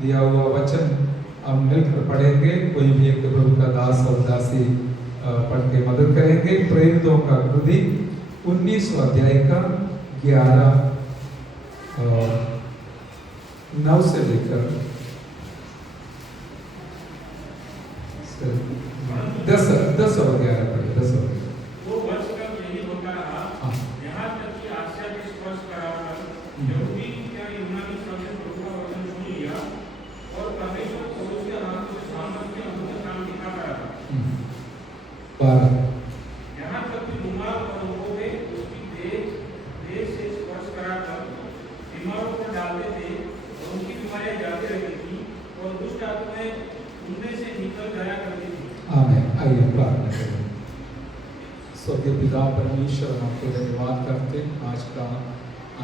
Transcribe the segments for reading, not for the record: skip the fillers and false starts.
दिया हुआ वचन हम मिलकर पढ़ेंगे। कोई भी एक प्रभु का दास और दासी पढ़ के मदद करेंगे। प्रेरितों का कृति 19 अध्याय का 9 से लेकर 10 और 11 पढ़े। 10 और 11 वो वर्ष तक यही होता रहा, यहाँ तक कि आसिया के स्पर्श कराकर यहूदी या यूनानी सब ने प्रभु का वचन सुन लिया और परमेश्वर पौलुस के हाथों से सामर्थ के अद्भुत काम दिखाता रहा। 12 यहाँ तक कि बीमार और रोगों में उसकी देह से स्पर्श कराकर बीमारों को डालते थे और उनकी बीमारियां जाती रहती थी और दुष्ट आत्माएं उनमें से निकल जाया करती थी। आमीन। आइए प्रार्थना करें। स्वर्गीय पिता परमेश्वर, हम आपको धन्यवाद करते हैं आज का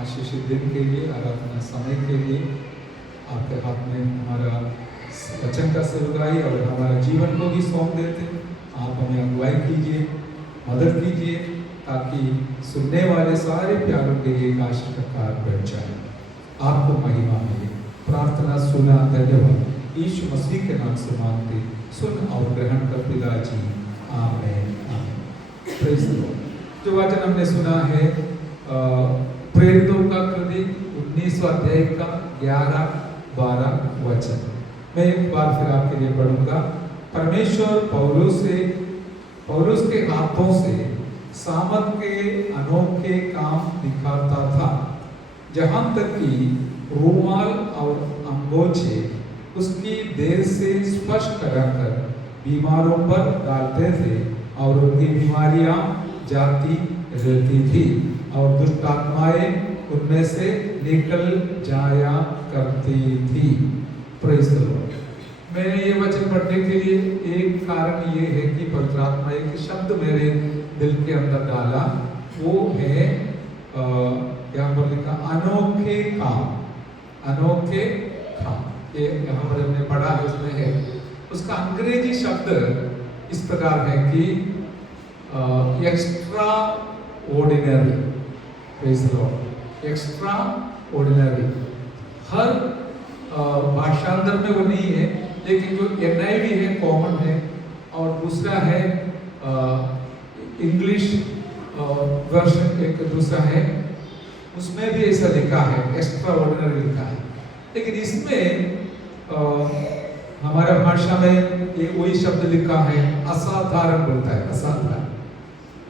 आशीषित दिन के लिए, आराधना समय के लिए। आपके हाथ में हमारा वचन का सेवकाई और हमारा जीवन को भी सौंप देते हैं। आप हमें अगुवाई कीजिए, मदद कीजिए, ताकि सुनने वाले सारे प्यारों के लिए आशीष का कार्य बढ़ जाए। आपको महिमा मिले। प्रार्थना सुना, धन्यवाद यीशु मसीह के नाम से मांगते, सुन और ग्रहण कर पिताजी, आमीन। Praise the Lord. जो वचन हमने सुना है प्रेरितों का कृति 19 अध्याय का 11-12 वचन, मैं एक बार फिर आपके लिए पढ़ूंगा। परमेश्वर पौलुस के हाथों से सामर्थ के अनोखे काम दिखाता था, जहां तक कि रूमाल और अंगोछे उसकी देह से स्पर्श कराकर बीमारों पर डालते थे और उनकी बीमारियां जाती रहती थी और दुष्ट आत्माएं उनमें से निकल जाया करती थी। Praise the Lord. मैंने ये वचन पढ़ने के लिए एक कारण ये है कि पवित्र आत्मा एक शब्द मेरे दिल के अंदर डाला, वो है यहाँ पर लिखा अनोखे काम। अनोखे काम, ये यहाँ पर हमने पढ़ा है, उसमें है उसका अंग्रेजी शब्द इस प्रकार है कि extraordinary. Praise the Lord. Extraordinary हर भाषांतर में वो नहीं है, लेकिन जो NIV है कॉमन है, और दूसरा है इंग्लिश वर्जन एक दूसरा है, उसमें भी ऐसा लिखा है, एक्स्ट्रा ऑर्डिनरी लिखा है। लेकिन इसमें हमारा भाषा में ये वही शब्द लिखा है, असाधारण बोलता है, असाधारण।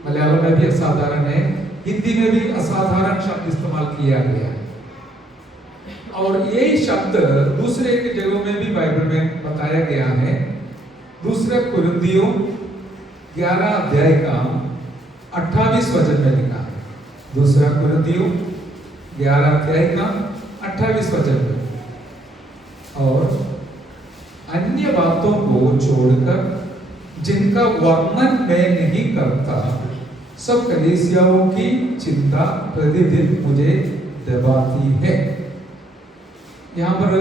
मलयालम में भी असाधारण है, हिंदी में भी असाधारण शब्द इस्तेमाल किया गया है। और यही शब्द दूसरे के जगहों में भी बाइबल में बताया गया है। दूसरे कुरिन्थियों 11 अध्याय का 28 वचन में लिखा है। दूसरा कुरिन्थियों 11 अध्याय का 28 वचन में, और अन्य बातों को छोड़कर जिनका वर्णन मैं नहीं करता, सब कलीसियाओं की चिंता प्रतिदिन मुझे दबाती है। यहाँ पर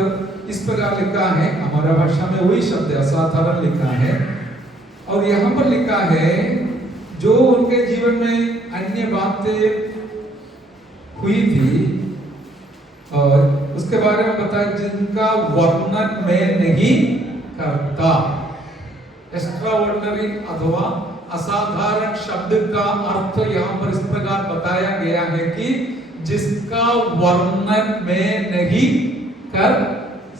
इस प्रकार लिखा है, हमारा भाषा में वही शब्द असाधारण लिखा है, और यहाँ पर लिखा है जो उनके जीवन में अन्य बातें हुई थी और उसके बारे में बताया, जिनका वर्णन मैं नहीं करता। एक्स्ट्रा ऑर्डिनरी अथवा असाधारण शब्द का अर्थ यहाँ पर इस प्रकार बताया गया है कि जिसका वर्णन मैं नहीं कर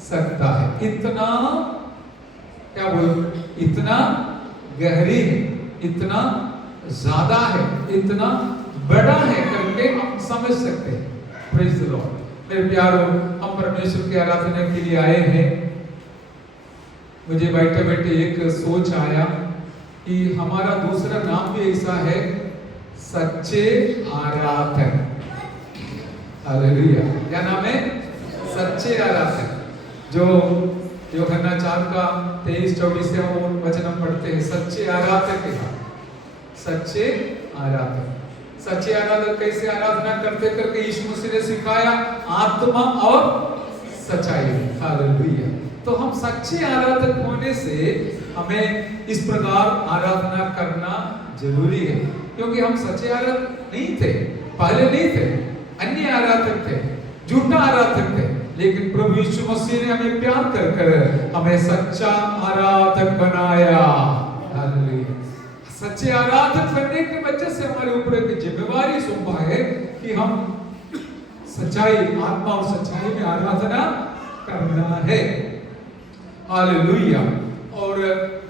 सकता है। इतना क्या बोलूं, इतना गहरी है, इतना ज्यादा है, इतना बड़ा है करके हम समझ सकते हैं। Praise the Lord. मेरे प्यारों, हम परमेश्वर की आराधना के लिए आए हैं। मुझे बैठे बैठे एक सोच आया कि हमारा दूसरा नाम भी ऐसा है, सच्चे आराधक। हालेलुया। क्या नाम है? सच्चे आराधक। जो यूहन्ना 4 का 23-24 से वो वचन हम पढ़ते हैं, सच्चे आराधक है। सच्चे आराधक। सच्चे आराधक कैसे आराधना करते करके यीशु मसीह ने सिखाया, आत्मा और सच्चाई। हालेलुया। तो हम सच्चे आराधक होने से हमें इस प्रकार आराधना करना जरूरी है, क्योंकि हम सच्चे आराधक नहीं थे, पहले नहीं थे, अन्य आराधक थे, झूठा आराधक थे। लेकिन प्रभु यीशु मसीह ने हमें प्यार कर कर हमें सच्चा आराधक बनाया। हालेलुया। सच्चे आराधक बनने की वजह से हमारे ऊपर एक जिम्मेवारी सौंपा है कि हम सच्चाई, आत्मा और सच्चाई में आराधना करना है। हालेलुया। और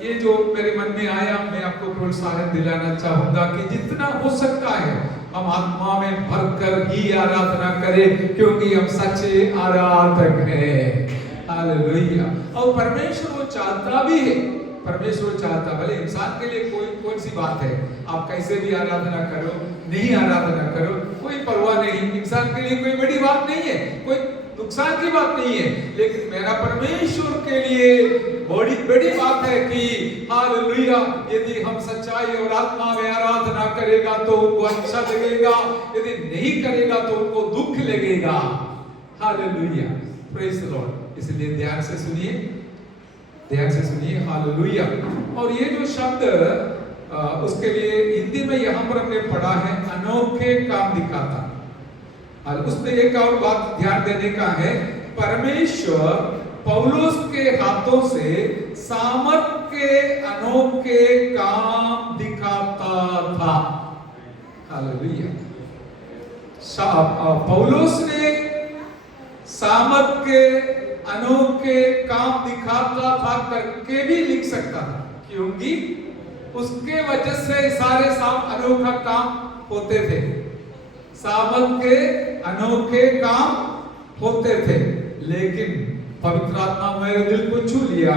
ये जो मेरे मन में आया, मैं आपको प्रोत्साहन दिलाना चाहूंगा कि जितना हो सकता है हम आत्मा में भरकर ही आराधना करें, क्योंकि हम सच्चे आराधक हैं। हालेलुया। और परमेश्वर वो चाहता भी है, परमेश्वर चाहता, भले इंसान के लिए कौन सी बात है, आप कैसे भी आराधना करो, नहीं आराधना करो, कोई परवाह नहीं, इंसान के लिए कोई बड़ी बात नहीं है, कोई नुकसान की बात नहीं है। लेकिन मेरा परमेश्वर के लिए बड़ी बड़ी बात है कि हालेलुया, यदि हम सच्चाई और आत्मा में आराधना करेगा तो उनको अच्छा लगेगा, यदि नहीं करेगा तो उनको दुख लगेगा। Hallelujah, praise the Lord. इसलिए ध्यान से सुनिए, ध्यान से सुनिए। हालेलुया। और ये जो शब्द उसके लिए हिंदी में यहाँ पर हमने पढ़ा है, अनोखे काम दिखाता। और उसमें एक और बात ध्यान देने का है, परमेश्वर पौलुस के हाथों से सामर्थ के अनोखे काम दिखाता था। हालेलुया। पौलुस ने सामर्थ के अनोखे काम दिखाता था करके भी लिख सकता था, क्योंकि उसके वजह से सारे अनोखा काम होते थे। सामर्थ के अनोखे काम होते थे, लेकिन पवित्र आत्मा मेरे दिल को छू लिया,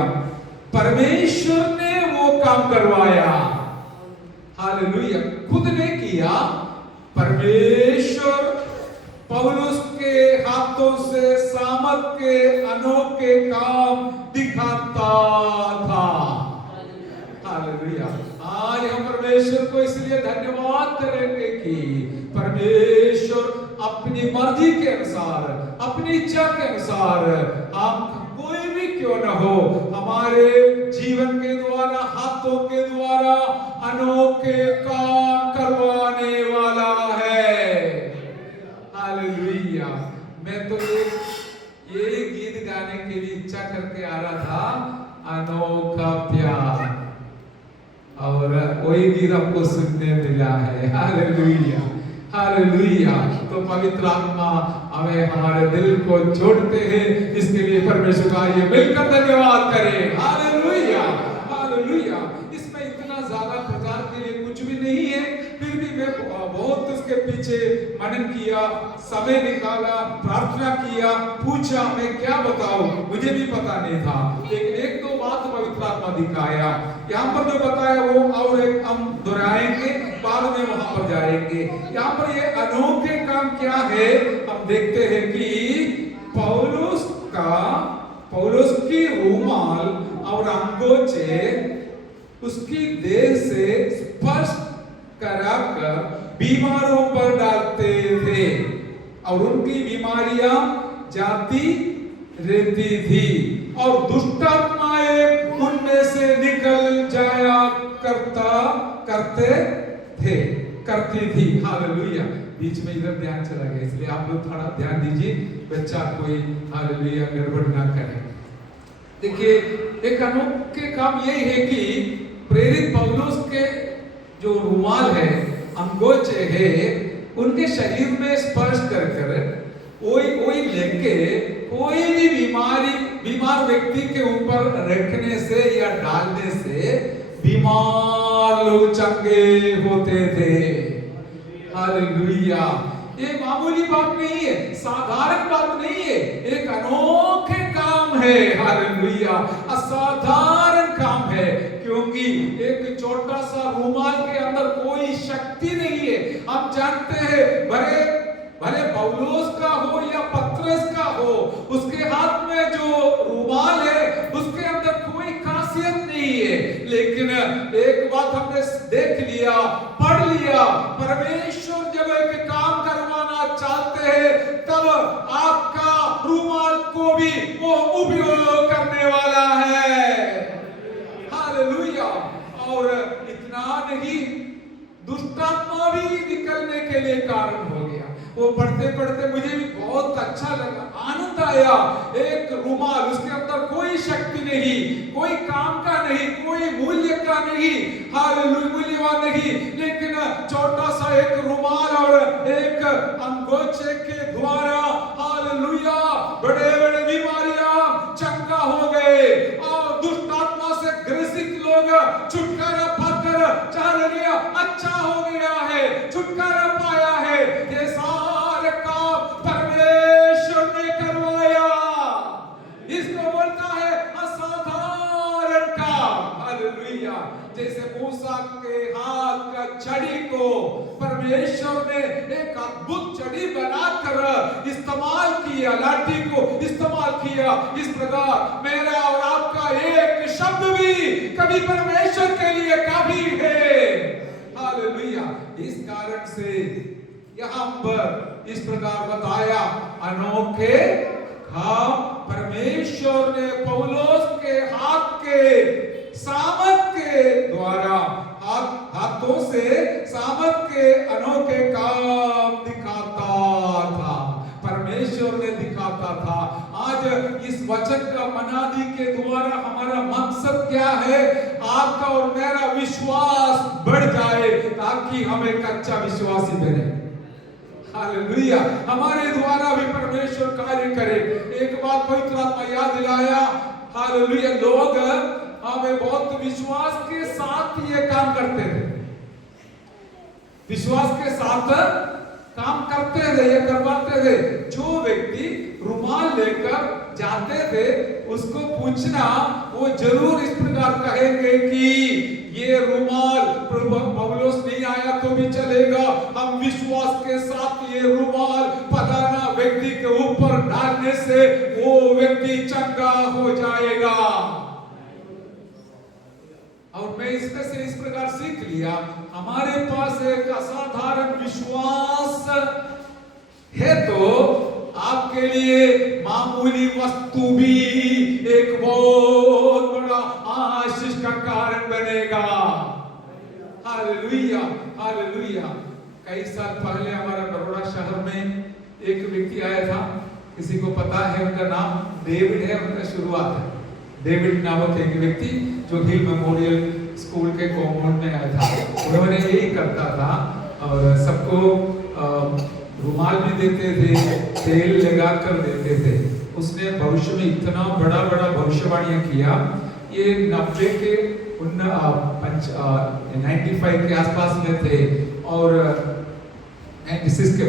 परमेश्वर ने वो काम करवाया। हालेलुया। खुद ने किया। परमेश्वर पौलुस के हाथों से सामर्थ के अनोखे काम दिखाता था। हालेलुया। आज हम परमेश्वर को इसलिए धन्यवाद करेंगे कि परमेश्वर अपनी मर्जी के अनुसार, अपनी इच्छा के अनुसार, हम कोई भी क्यों न हो, हमारे जीवन के द्वारा, हाथों के द्वारा अनोखे काम करवाने वाला है। हालेलुया। मैं तो ये गीत गाने के लिए इच्छा करके आ रहा था, अनोखा प्यार, और वही गीत आपको सुनने मिला है। Hallelujah, hallelujah. तो पवित्र आत्मा हमें हमारे दिल को जोड़ते हैं, इसके लिए परमेश्वर का ये मिलकर धन्यवाद करें। Hallelujah, hallelujah. इसमें इतना ज्यादा प्रचार के लिए कुछ भी नहीं है, फिर भी मैं बहुत उसके पीछे मनन किया, समय निकाला, प्रार्थना किया, पूछा मैं क्या बताऊं, मुझे भी पता नहीं था। लेकिन एक दो बात पवित्र आत्मा दिखाया, यहाँ पर जो बताया वो और एक हम दोहराएंगे, बाद में वहां पर जाएंगे। यहाँ पर ये अनोखे काम क्या है हम देखते हैं कि पौलुस की रूमाल और अंगोछे उसकी देह से स्पर्श कराकर बीमारों पर डालते थे और उनकी बीमारियां जाती रहती थी और दुष्ट आत्माएं उनमें से निकल जाया करती थी। हालेलुया। बीच में इधर ध्यान चला गया, इसलिए आप लोग थोड़ा ध्यान दीजिए, बच्चा कोई हालेलुया गड़बड़ ना करे। देखिए, एक अनोखे काम यही है कि प्रेरित पौलुस के जो रुमाल है, अंगोछे है, उनके शरीर में स्पर्श कर वही लेके कोई भी बीमार व्यक्ति के ऊपर रखने से या डालने से बीमार लोग चंगे होते थे। हालेलुया। ये मामूली बात नहीं है, साधारण बात नहीं है, एक अनोखे काम है। हालेलुया। असाधारण काम है, क्योंकि एक छोटा सा रुमाल के अंदर कोई शक्ति नहीं है। हम जानते हैं, भले पौलुस का हो या पतरस का हो, उसके हाथ में जो रुमाल है उसके अंदर कोई खासियत नहीं है। लेकिन एक बात हमने देख लिया, पढ़ लिया, परमेश्वर जब एक काम करवाना चाहते हैं तब आपका रुमाल को भी वो उपयोग करने वाला है। हालेलुया। और इतना नहीं, दुष्टात्मा भी निकलने के लिए कारण हो गया। वो पढ़ते पढ़ते मुझे भी बहुत अच्छा लगा, आनंद आया। एक रुमाल, उसके अंदर कोई शक्ति नहीं, कोई काम का नहीं, कोई मूल्य का नहीं, हालेलुया, मूल्यवान नहीं, लेकिन छोटा सा एक रुमाल और एक अंगोछे के द्वारा हालेलुया बड़े बड़े बीमारियां चंगा हो गए और दुष्ट आत्मा से ग्रसित लोग छुटकारा पाकर चल लिया, अच्छा हो गया है, छुटकारा पाया है। ये सारे काम परमेश्वर ने करवाया। इसको बोलता है असाधारण काम। हालेलुया। जैसे मूसा के हाथ का छड़ी को परमेश्वर ने एक अद्भुत छड़ी बनाकर इस्तेमाल किया, लाठी को इस्तेमाल किया, इस प्रकार मेरा और आपका एक शब्द भी कभी परमेश्वर के लिए काफी है। हालेलुया। इस कारण से यहाँ पर इस प्रकार बताया, अनोखे काम परमेश्वर ने पौलुस के हाथ के सामर्थ के द्वारा, हाथों से सामर्थ के अनोखे काम दिखाता था, परमेश्वर ने दिखाता था। आज इस वचन का मनादी के द्वारा हमारा मकसद क्या है? आपका और मेरा विश्वास बढ़ जाए ताकि हम एक अच्छा विश्वासी बने। हालेलुया। हमारे द्वारा भी परमेश्वर कार्य करे। एक बात पवित्र आत्मा याद दिलाया, हालेलुया, लोग हमें बहुत विश्वास के साथ ये काम करते थे, विश्वास के साथ काम करते थे, ये करवाते थे। जो व्यक्ति रुमाल लेकर जाते थे उसको पूछना, वो जरूर इस प्रकार कहेंगे कि ये रुमाल प्रभु पौलुस नहीं आया तो भी चलेगा, हम विश्वास के साथ ये रुमाल फलाना व्यक्ति के ऊपर डालने से वो व्यक्ति चंगा हो जाएगा। और मैं इसमें से इस प्रकार सीख लिया, हमारे पास एक असाधारण विश्वास है तो आपके लिए मामूली वस्तु भी एक बहुत बड़ा आशीष का कारण बनेगा। Hallelujah, hallelujah. कई साल पहले हमारा बड़ौदा शहर में एक व्यक्ति आया था, किसी को पता है उनका नाम? डेविड है उनका शुरुआत है। डेविड नामक एक व्यक्ति जो हिल मेमोरियल स्कूल के कॉम्पाउंड में आया था। उन्होंने यही करता था और सबको रुमाल भी देते थे, तेल लगा कर देते थे। उसने भविष्य में इतना बड़ा बड़ा भविष्यवाणियां किया। ये 90 के 95 के आसपास में थे और 96 के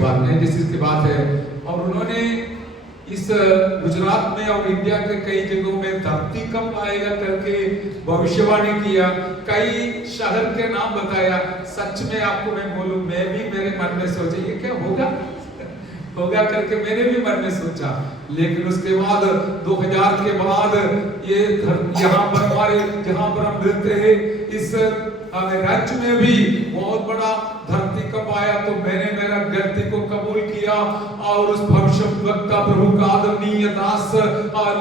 बाद है। और उन्होंने इस गुजरात में और इंडिया के कई जगहों में धरती कब आएगा करके भविष्यवाणी किया, कई शहर के नाम बताया। सच में आपको मैं बोलूं, मैं भी मेरे मन में सोचा ये क्या होगा होगा करके मैंने भी मन में सोचा। लेकिन उसके बाद 2000 के बाद ये यहाँ पर हमारे जहाँ पर हम रहते हैं इस राज्य में भी बहुत बड़ा धरती कब आया तो मैंने मेरा गलती को कबूल किया और उस भविष्यवक्ता प्रभु का आदरणीय दास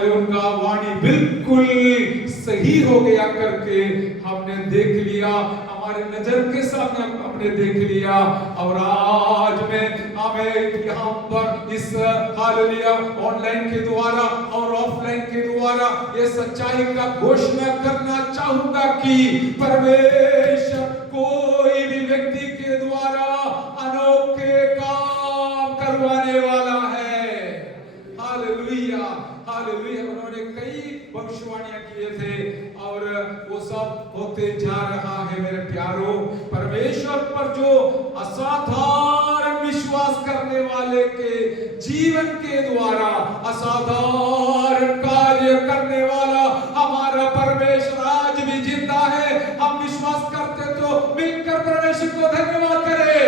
उनका वाणी बिल्कुल सही हो गया करके हमने देख लिया, हमारे नजर के सामने हमने देख लिया। और आज में हमें यहाँ पर इस हालेलुया ऑनलाइन के द्वारा और ऑफलाइन के द्वारा ये सच्चाई का घोषणा करना चाहूंगा कि परमेश्वर कोई भी व्यक्ति के द्वारा अनोखे काम करवाने वाला है। Hallelujah, hallelujah. उन्होंने कई भविष्यवाणियां किए थे और वो सब होते जा रहा है। मेरे प्यारो, परमेश्वर पर जो असाधारण विश्वास करने वाले के जीवन के द्वारा असाधारण कार्य करने वाला हमारा परमेश्वर आज भी जिंदा है। हम विश्वास करते तो मिलकर परमेश्वर को धन्यवाद करें।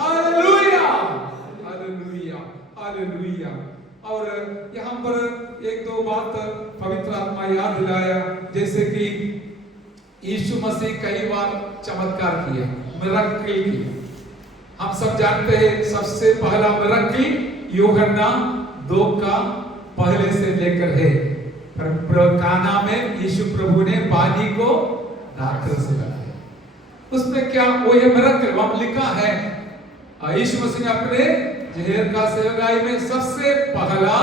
Hallelujah, hallelujah, hallelujah. और यहाँ पर एक दो बात पवित्र आत्मा याद दिलाया, जैसे कि यीशु मसीह कई बार चमत्कार किए, मिरेकल किए। हम सब जानते हैं सबसे पहला मिरेकल यूहन्ना 2 का पहले से लेकर है। काना में यीशु प्रभु ने पानी को दाखिल से बनाया। उसमें क्या वो ये मिरेकल वहां लिखा है, यीशु मसीह ने अपने जहेर का सेवकाई में सबसे पहला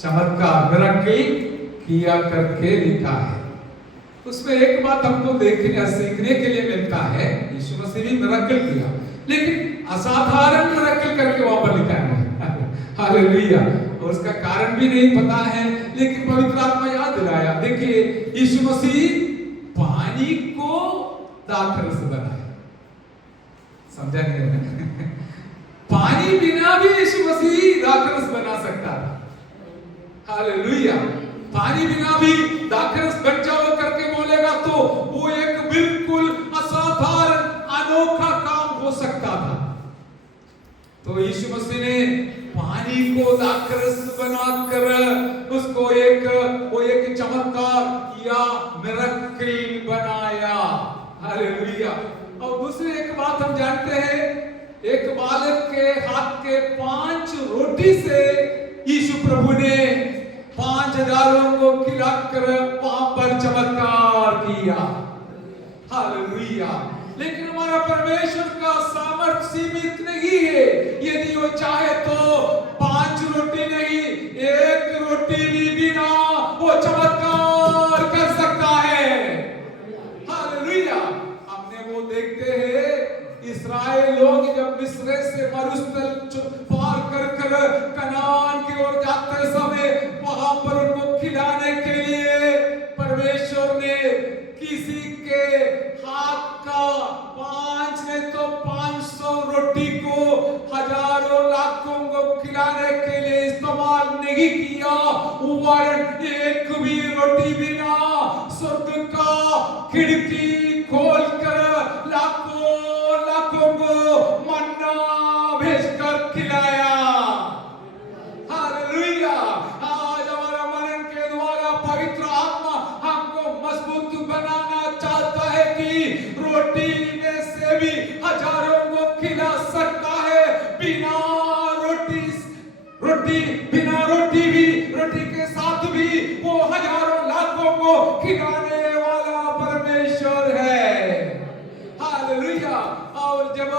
चमत्कार मिरेकल किया करके लिखा है। उसमें एक बात हमको देखने सीखने के लिए मिलता है, यीशु मसीह भी मिरेकल किया, लेकिन असाधारण मिरेकल करके वहां पर लिखा है। हालेलुया। और उसका कारण भी नहीं पता है, लेकिन पवित्र आत्मा याद दिलाया। देखिए, यीशु मसीह पानी को दाखरस बनाया। समझा नहीं? पानी बिना भी यीशु मसीह दाखरस बना सकता था। हालेलुया। पानी बिना भी दाखरस बन जाओ करके बोलेगा तो वो एक बिल्कुल असाधारण अनोखा काम हो सकता था। तो यीशु मसीह ने पानी को दाखरस बनाकर उसको एक चमत्कार या मिरेकल बनाया। हालेलुया। और दूसरी एक बात हम जानते हैं, एक बालक के हाथ के 5 रोटी से यीशु प्रभु ने 5,000 को खिलाकर वहां पर चमत्कार किया। हालेलुया। लेकिन हमारा परमेश्वर का सामर्थ्य सीमित नहीं है। यदि वो चाहे तो 5 रोटी नहीं, 1 रोटी भी बिना वो चमत्कार कर सकता है। हालेलुया। हमने वो देखते हैं, इस्राएल लोग जब मिस्र से मरुस्थल पार कर कनान की ओर जाते समय वहां पर उनको खिलाने के लिए परमेश्वर ने किसी के हाथ का 5 ने तो 500 रोटी को हजारों लाखों को खिलाने के लिए इस्तेमाल नहीं किया, वरन एक भी रोटी बिना स्वर्ग का खिड़की खोलकर लाखों लाखों को मन्ना भेजकर खिलाया। हालेलुया। आज हमारा मन के द्वारा पवित्र आत्मा हमको मजबूत बनाना चाहता है कि रोटी में से भी हजारों को खिला सकता है। बिना रोटी भी, रोटी के साथ भी वो हजारों लाखों को खिलाने वाला परमेश्वर है। हालेलुया। और जब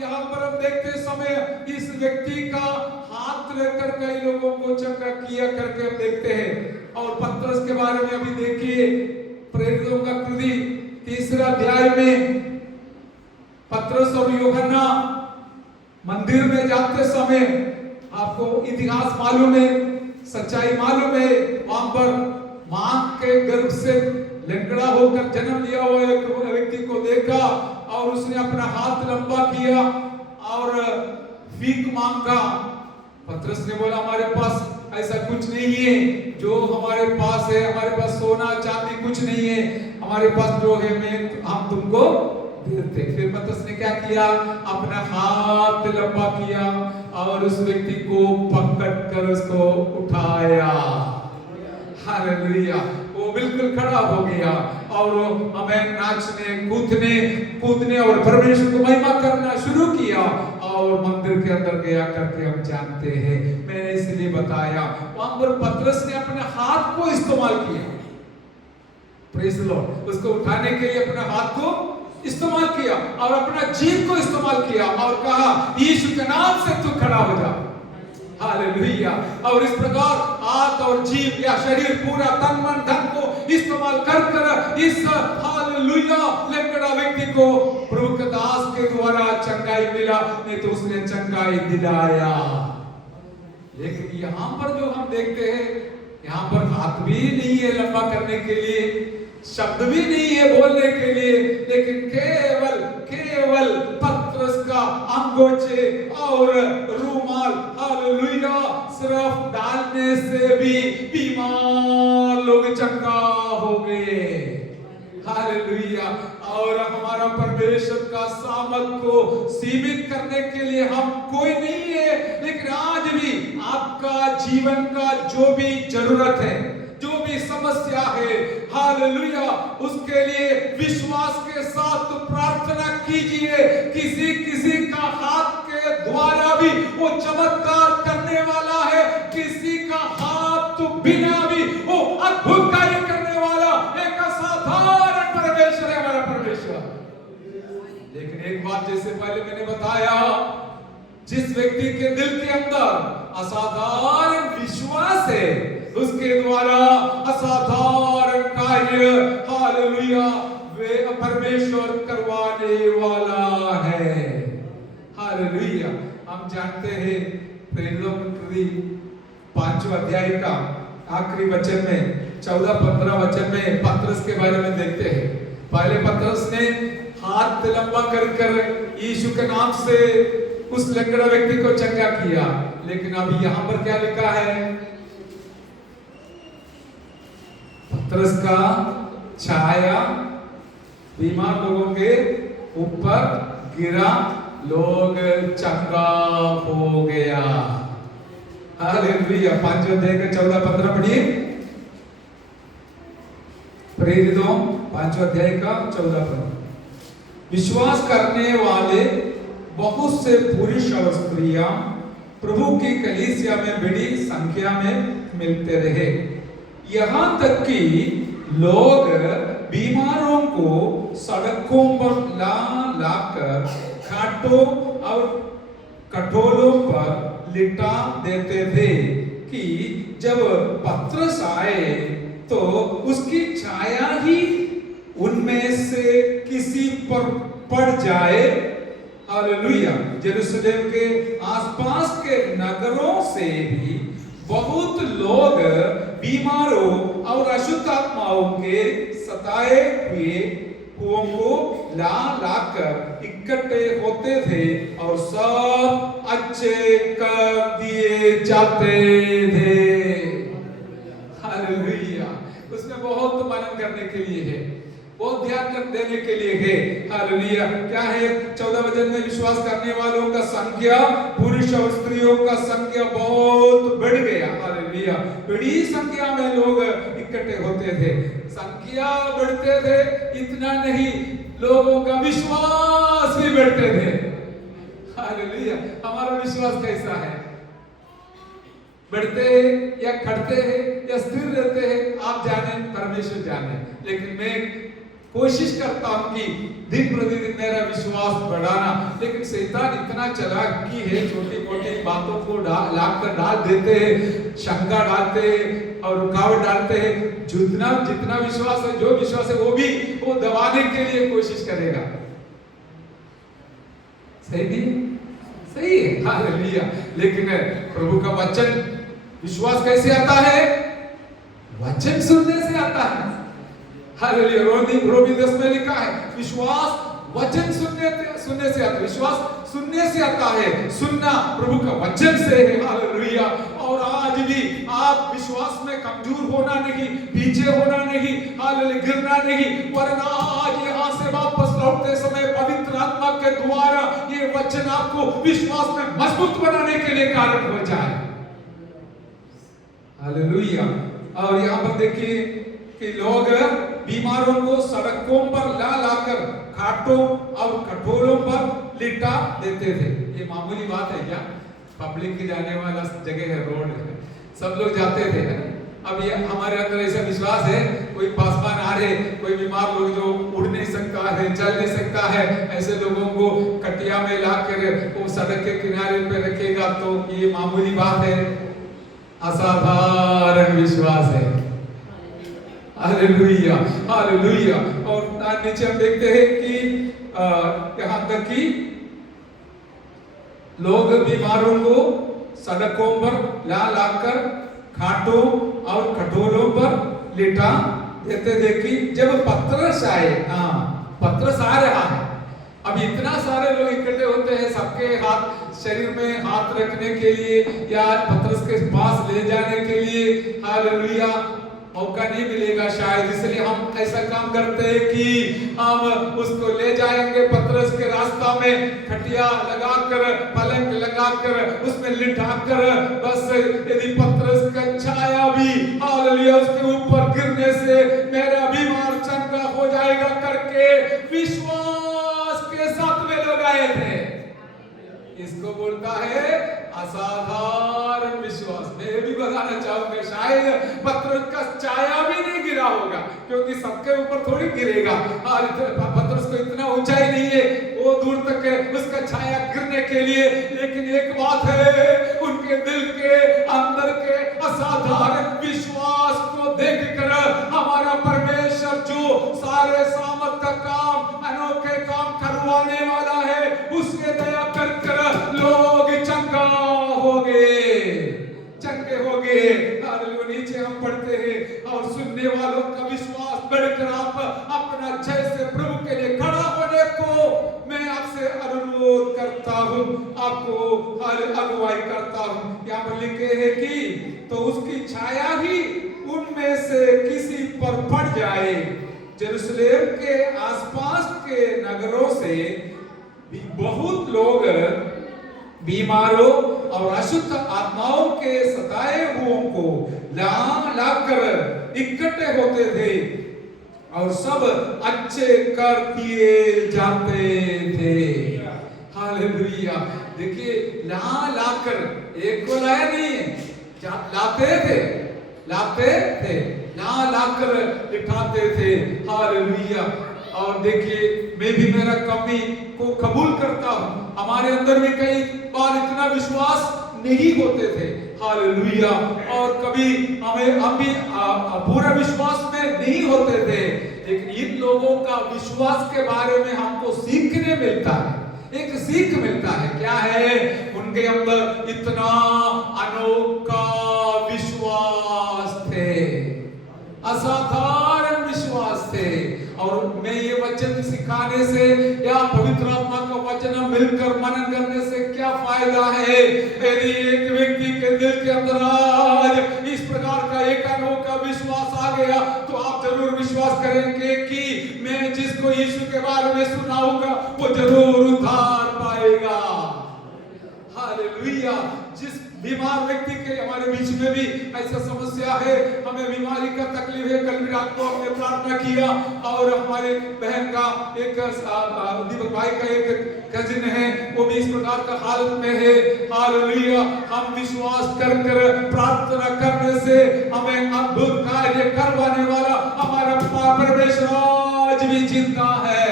यहाँ पर हम देखते समय इस व्यक्ति का हाथ लेकर कई लोगों को चंगा किया करके हम देखते हैं। और पतरस के बारे में अभी देखिए, प्रेरितों का कृति 3 अध्याय में पतरस और यूहन्ना मंदिर में जाते समय, आपको इतिहास मालूम है, सच्चाई मालूम है, वहां पर मां के गर्भ से लंगड़ा होकर जन्म लिया हुआ एक व्यक्ति को देखा और उसने अपना हाथ लंबा किया और भीख मांगा। पतरस ने बोला, हमारे पास ऐसा कुछ नहीं है जो हमारे पास है, हमारे पास सोना चांदी कुछ नहीं है, हमारे पास जो है हम तुमको देते। फिर पतरस ने क्या किया, अपना हाथ लंबा किया और उस व्यक्ति को पकड़कर उसको उठाया। हालेलुया। वो बिल्कुल खड़ा हो गया और हमें नाचने कूदने और परमेश्वर को महिमा करना शुरू किया और मंदिर के अंदर गया करके हम जानते हैं। मैंने इसलिए बताया, वहां पर पतरस ने अपने हाथ को इस्तेमाल किया। Praise the Lord. उसको उठाने के लिए अपने हाथ को इस्तेमाल किया और अपना जीभ को इस्तेमाल किया और कहा, यीशु के नाम से तू खड़ा हो जा। हालेलुया। और इस प्रकार हाथ और जीभ या शरीर पूरा तन मन धन को इस्तेमाल कर इस हालेलुया लंगड़ा व्यक्ति को प्रभु के दास के द्वारा चंगाई मिला, नहीं तो उसने चंगाई दिलाया। लेकिन यहाँ पर जो हम देखते हैं, यहाँ पर हाथ भी नहीं है लंबा करने के लिए, शब्द भी नहीं है बोलने के लिए, लेकिन केवल पतरस का अंगोछे और रूमाल हालेलुया सिर्फ डालने से भी बीमार लोग चंगा हो गए। हालेलुया। और हमारा परमेश्वर का सामर्थ को सीमित करने के लिए हम कोई नहीं है, लेकिन आज भी आपका जीवन का जो भी जरूरत है, जो भी समस्या है, हालेलुया, उसके लिए विश्वास के साथ प्रार्थना कीजिए। किसी का हाथ के द्वारा भी वो चमत्कार करने वाला है, किसी का हाथ तो बिना भी वो अद्भुत कार्य करने वाला एक असाधारण परमेश्वर है हमारा परमेश्वर। लेकिन एक बात जैसे पहले मैंने बताया, जिस व्यक्ति के दिल के अंदर असाधारण विश्वास है, उसके द्वारा असाधारण कार्य हालेलुया वे परमेश्वर करवाने वाला है। हालेलुया। हम जानते हैं प्रेरितों की 5वां अध्याय का आखिरी वचन में 14-15 वचन में पतरस के बारे में देखते हैं। पहले पतरस ने हाथ लंबा कर यीशु के नाम से उस लंगड़ा व्यक्ति को चंगा किया, लेकिन अभी यहां पर क्या लिखा है? पतरस का छाया बीमार लोगों के ऊपर गिरा, लोग चंगा हो गया। हालेलुया। 5वें अध्याय का 14-15 पढ़िए। प्रेरितों 5वें अध्याय का 14-15। विश्वास करने वाले बहुत से पुरुष और स्त्रियां प्रभु की कलीसिया में बड़ी संख्या में मिलते रहे, यहां तक कि लोग बीमारों को सड़कों पर लाकर खाटों और कटोलों पर लिटा देते थे कि जब पतरस आए तो उसकी छाया ही उनमें से किसी पर पड़ जाए। हालेलुया। यरूशलेम के आसपास के नगरों से भी बहुत लोग बीमारों और अशुद्ध आत्माओं के सताए हुए को लाकर इकट्ठे होते थे और सब अच्छे कर दिए जाते थे। हालेलुया। उसमें बहुत मनन करने के लिए है, बहुत ध्यान कर देने के लिए है। हालेलुया। क्या है 14 वचन में? विश्वास करने वालों का संख्या, पुरुष और स्त्रियों का संख्या बहुत बढ़ गया। हालेलुया। बड़ी संख्या में लोग इकट्ठे होते थे, संख्या बढ़ते थे, इतना नहीं लोगों का विश्वास भी बढ़ते थे। हालेलुया। हमारा विश्वास कैसा है? बढ़ते हैं या खड़ते हैं या स्थिर रहते हैं, आप जाने, परमेश्वर जाने। लेकिन मैं कोशिश करता हूं कि दिन प्रतिदिन मेरा विश्वास बढ़ाना, लेकिन शैतान इतना चालाकी है, छोटी मोटी बातों को लाकर डाल देते हैं, शंका डालते हैं और रुकावट डालते हैं। जितना विश्वास है, जो विश्वास है वो दबाने के लिए कोशिश करेगा। सही नहीं? सही है। हालेलुया। लेकिन प्रभु का वचन, विश्वास कैसे आता है? वचन सुनने से आता है। हालेलुया। रोमी 10 में लिखा है विश्वास वचन सुनने से आता है। विश्वास सुनने से आता है, सुनना प्रभु का वचन से है। हालेलुया। और आज भी आप विश्वास में कमजोर होना नहीं, पीछे होना नहीं, हालेलुया, गिरना नहीं, वरना आज यहाँ से वापस लौटते समय पवित्र आत्मा के द्वारा ये वचन आपको विश्वास में मजबूत बनाने के लिए कारण हो जाए। हालेलुया। और यहाँ पर देखिए कि लोग बीमारों को सड़कों पर लाकर खाटों और कटोलों पर लिटा देते थे। ये मामूली बात है क्या? पब्लिक के जाने वाला जगह है, रोड है, सब लोग जाते थे। अब ये हमारे अंदर ऐसा विश्वास है, कोई पासवान आ रहे, कोई बीमार लोग जो उड़ नहीं सकता है, चल नहीं सकता है, ऐसे लोगों को कटिया में लाकर वो सड़क के किनारे पे रखेगा, तो ये मामूली बात है? असाधारण विश्वास है। हालेलुया। हालेलुया। और नीचे हम देखते हैं कि यहाँ तक कि लोग बीमारों को सड़कों पर लाकर खाटों और कटोलों पर लिटा देते थे कि जब पतरस आए। पतरस आ रहा है। अब इतना सारे लोग इकट्ठे होते हैं, सबके हाथ शरीर में हाथ रखने के लिए या पतरस के पास ले जाने के लिए, हालेलुया, मौका नहीं मिलेगा शायद, इसलिए हम ऐसा काम करते हैं कि हम उसको ले जाएंगे पतरस के रास्ता में, खटिया लगाकर, पलंग लगाकर, उसमें लिटाकर, बस यदि पतरस का छाया भी हालेलुया उसके ऊपर गिरने से मेरा बीमार चंगा हो जाएगा करके विश्वास के साथ वे लोग आए थे। इसको बोलता है असाधारण विश्वास। मैं भी बताना चाहूंगा, शायद पतरस का छाया भी नहीं गिरा होगा, क्योंकि सबके ऊपर थोड़ी गिरेगा। पतरस को इतना ऊंचाई नहीं है, वो दूर तक उसका छाया गिरने के लिए। लेकिन एक बात है, उनके दिल के अंदर के असाधारण विश्वास को देखकर हमारा परमेश्वर जो सारे सामर्थ का काम, अनोखे काम करवाने वाला है, उसके दया कर लोग चंगा हो गए, चंगे हो गए। नीचे हम पढ़ते हैं, और सुनने वालों का विश्वास बढ़कर आप अपना जैसे प्रभु के लिए खड़ा होने को मैं आपसे अनुरोध करता हूं, आपको अगुवाई करता हूं। यहाँ पर लिखे हैं कि तो उसकी छाया ही उनमें से किसी पर पड़ जाए। जेरूसलेम के आसपास के नगरों से भी बहुत लोग बीमारों और अशुद्ध आत्माओं के सताए हुओं को लाकर इकट्ठे होते थे, और सब अच्छे कर दिए जाते थे। हालेलुया। देखिए, लाकर एक को लाया नहीं, लाते थे, लाकर लिटाते थे। हालेलुया। और देखिए, मैं भी मेरा कमी को कबूल करता हूं। हमारे अंदर भी कई बार इतना विश्वास नहीं होते थे। हालेलुया। और कभी हम भी पूरा विश्वास में नहीं होते थे, लेकिन इन लोगों का विश्वास के बारे में हमको सीखने मिलता है, एक सीख मिलता है। क्या है? उनके अंदर इतना अनोखा विश्वास थे, असाधारण विश्वास थे। और मैं ये वचन सिखाने से या पवित्र आत्मा का वचन मिलकर मनन करने से क्या फायदा है? यदि एक व्यक्ति के दिल के अंदर आज इस प्रकार का एक अनोखा विश्वास आ गया, तो आप जरूर विश्वास करेंगे कि मैं जिसको यीशु के बारे में सुनाऊंगा वो जरूर उद्धार पाएगा। हालेलुया। जिस बीमार व्यक्ति के हमारे बीच में भी ऐसा समस्या है, हमें बीमारी का तकलीफ है, कल भी रात को हमने प्रार्थना किया, और हमारे बहन का एक दीपक भाई का एक कजिन है, वो भी इस प्रकार का हालत में है। हालेलुया। हम विश्वास कर प्रार्थना करने से हमें अद्भुत कार्य करवाने वाला हमारा परमेश्वर आज भी जिंदा है।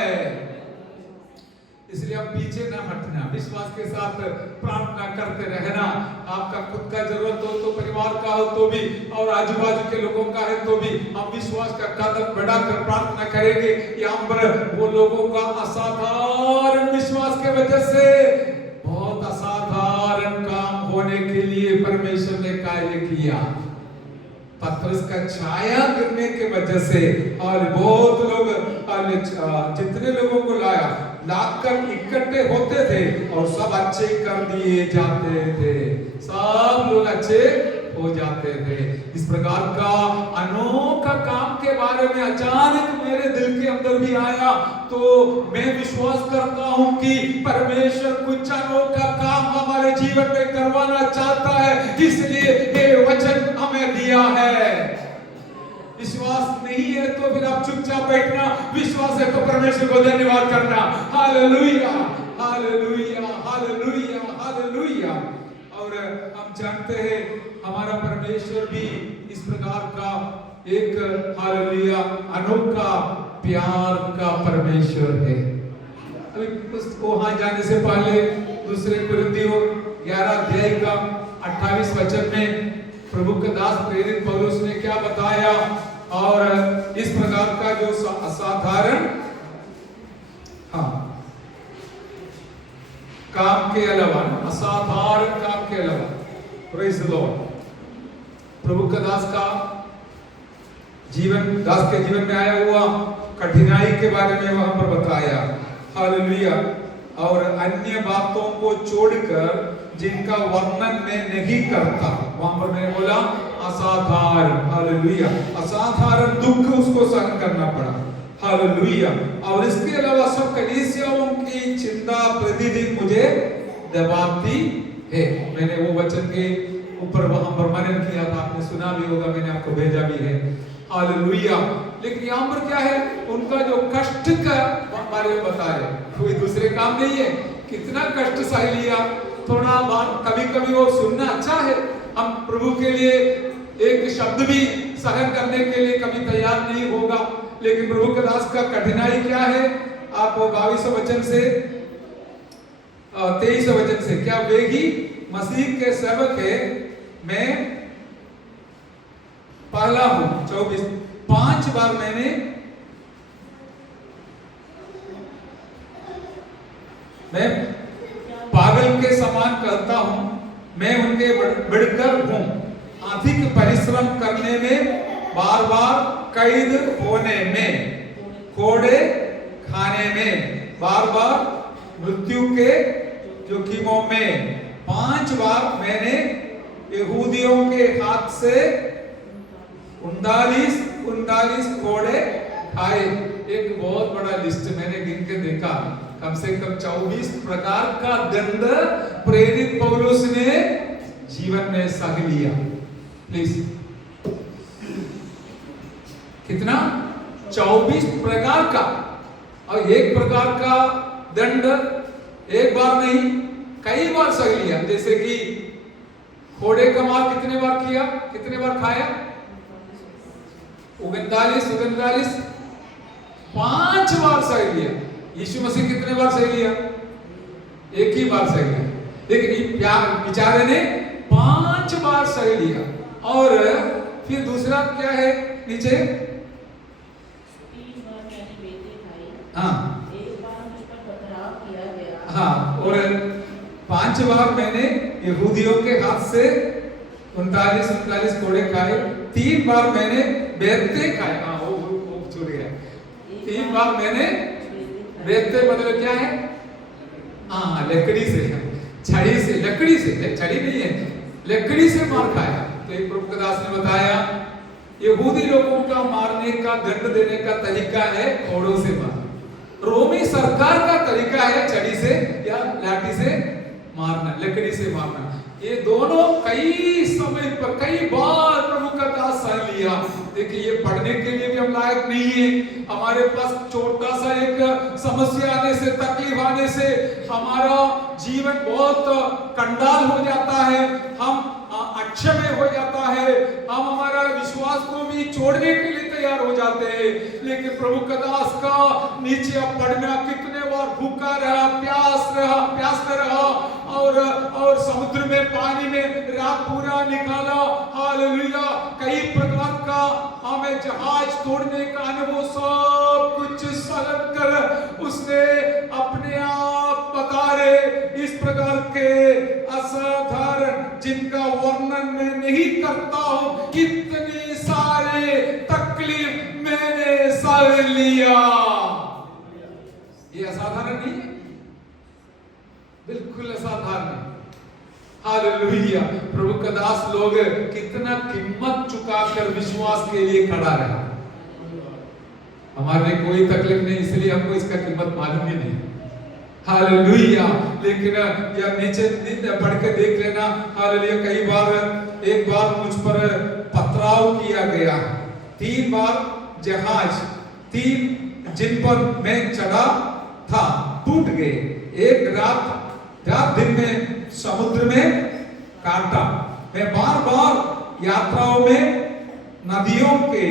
इसलिए आप पीछे ना हटना, विश्वास के साथ प्रार्थना करते रहना। आपका खुद का जरूरत हो तो, परिवार का हो तो भी, और आजू बाजू के लोगों का है तो भी, हम विश्वास का कदम बढ़ाकर प्रार्थना करेंगे। यहाँ पर वो लोगों का असाधारण विश्वास के वजह से बहुत असाधारण काम होने के लिए परमेश्वर ने कार्य किया। पत्थर का छाया गिरने के वजह से, और बहुत लोग, जितने लोगों को लाकर इकट्ठे होते थे, और सब अच्छे कर दिए जाते थे, सब लोग अच्छे हो जाते थे। इस प्रकार का अनोखा काम के बारे में अचानक मेरे दिल के अंदर भी आया, तो मैं विश्वास करता हूं कि परमेश्वर कुछ अनोखा काम हमारे जीवन में करवाना चाहता है, इसलिए ये वचन हमें दिया है। विश्वास नहीं है तो फिर आप चुपचाप बैठना, विश्वास है तो परमेश्वर को धन्यवाद करना। Hallelujah, hallelujah, hallelujah, hallelujah. और हम जानते हैं हमारा परमेश्वर भी इस प्रकार का एक, हालेलुया, अनोखा प्यार का परमेश्वर है। अभी वहां जाने से पहले दूसरे कुरिन्थियों 11 अध्याय का 28 वचन में प्रभु का दास प्रेरित पौलुस ने क्या बताया, और इस प्रकार का जो असाधारण काम के अलावा, असाधारण काम के अलावा, प्रेज़ द लॉर्ड, प्रभु का दास का जीवन, दास के जीवन में आया हुआ कठिनाई के बारे में वहां पर बताया। हालेलुया। और अन्य बातों को छोड़कर जिनका वर्णन मैं नहीं करता, वहां पर मैंने बोला असाधारण, हालेलुया, असाधारण दुख उसको सहन करना पड़ा। हालेलुया। और इसके अलावा सब कलीसियाओं की चिंता प्रतिदिन मुझे दबाती है। मैंने वो वचन के ऊपर वहां पर मनन किया था, आपने सुना भी होगा, मैंने आपको भेजा भी है। हालेलुया। लेकिन यहाँ पर क्या है, उनका जो कष्ट का बारे में बताया, कोई दूसरे काम नहीं है, कितना कष्ट सह लिया। थोड़ा बात कभी कभी वो सुनना अच्छा है, हम प्रभु के लिए एक शब्द भी सहन करने के लिए कभी तैयार नहीं होगा, लेकिन प्रभु के दास का कठिनाई क्या है, आप 22 वचन से 23 वचन से, क्या वे ही मसीह के सेवक है? मैं पहला हूं। 24, 5 बार मैं पागल के समान कहता हूं, मैं उनके बढ़कर हूं, अधिक परिश्रम करने में, बार बार कैद होने में, कोड़े खाने में, बार बार मृत्यु के जोखिमों में। 5 बार मैंने यहूदियों के हाथ से 39 कोड़े खाए। एक बहुत बड़ा लिस्ट मैंने गिन के देखा, कम से कम 24 प्रकार का दंड प्रेरित पौलुस ने जीवन में सह लिया। प्लीज, कितना? 24 प्रकार का। और एक प्रकार का दंड एक बार नहीं, कई बार सह लिया। जैसे कि घोड़े का मार कितने बार किया, कितने बार खाया? 39, 5 बार सह लिया। यीशु मसीह कितने बार सह लिया? एक ही बार सह लिया, लेकिन बेचारे ने 5 बार सह लिया। और फिर दूसरा क्या है नीचे? 3 बार मैंने बेटे खाई, हाँ, 1 बार मुझ पर पथराव किया गया, हाँ, और 5 बार मैंने यहूदियों के हाथ से 39 कोड़े खाए, 3 बार मैंने बेते खाए। हाँ, वो छूट गया। 3 बार मैंने बेते, मतलब क्या है? हाँ, लकड़ी से, छड़ी से, लकड़ी से, छड़ी नहीं है, लकड़ी से मार खाया। तो एक प्रभु दास ने बताया, यहूदी लोगों का मारने का, दंड देने का तरीका है घोड़ों से मारना। रोमी सरकार का तरीका है छड़ी से या लाठी से मारना, लकड़ी से मारना। ये दोनों कई समय पर, कई बार प्रभु का दास सह लिया। देखिए, ये पढ़ने के लिए भी हम लायक नहीं है। हमारे पास छोटा सा एक समस्या आने से, तकलीफ आने से हमारा जीवन बहुत कंगाल हो जाता है, हम अक्षमय हो जाता है, हम हमारा विश्वास को भी छोड़ने के लिए तैयार हो जाते हैं। लेकिन प्रभु का दास का नीचे पढ़ना, कितने बार भूखा रहा, प्यास रहा, और समुद्र में, पानी में रात पूरा निकाला। हालेलुया। कई प्रकार का हमें जहाज तोड़ने का अनुभव, सब कुछ सहन कर उसने अपने आप बता रहे। इस प्रकार के असाधारण, जिनका वर्णन मैं नहीं करता हूं, कितने सारे तकलीफ मैंने सह लिया। ये असाधारण नहीं है, बिल्कुल असाधारण है। हालेलुया। प्रभु का दास लोग कितना कीमत चुकाकर विश्वास के लिए खड़ा रहा। हमारे कोई तकलीफ नहीं, इसलिए हमको इसका कीमत मालूम ही नहीं। हालेलुया। लेकिन या नीचे पढ़ के देख लेना। हालेलुया। कई बार, एक बार मुझ पर पथराव किया गया, 3 बार जहाज, 3 जिन पर मैं चढ़ा था टूट गए, एक रात दिन में समुद्र में काटा। मैं बार बार यात्राओं में, नदियों के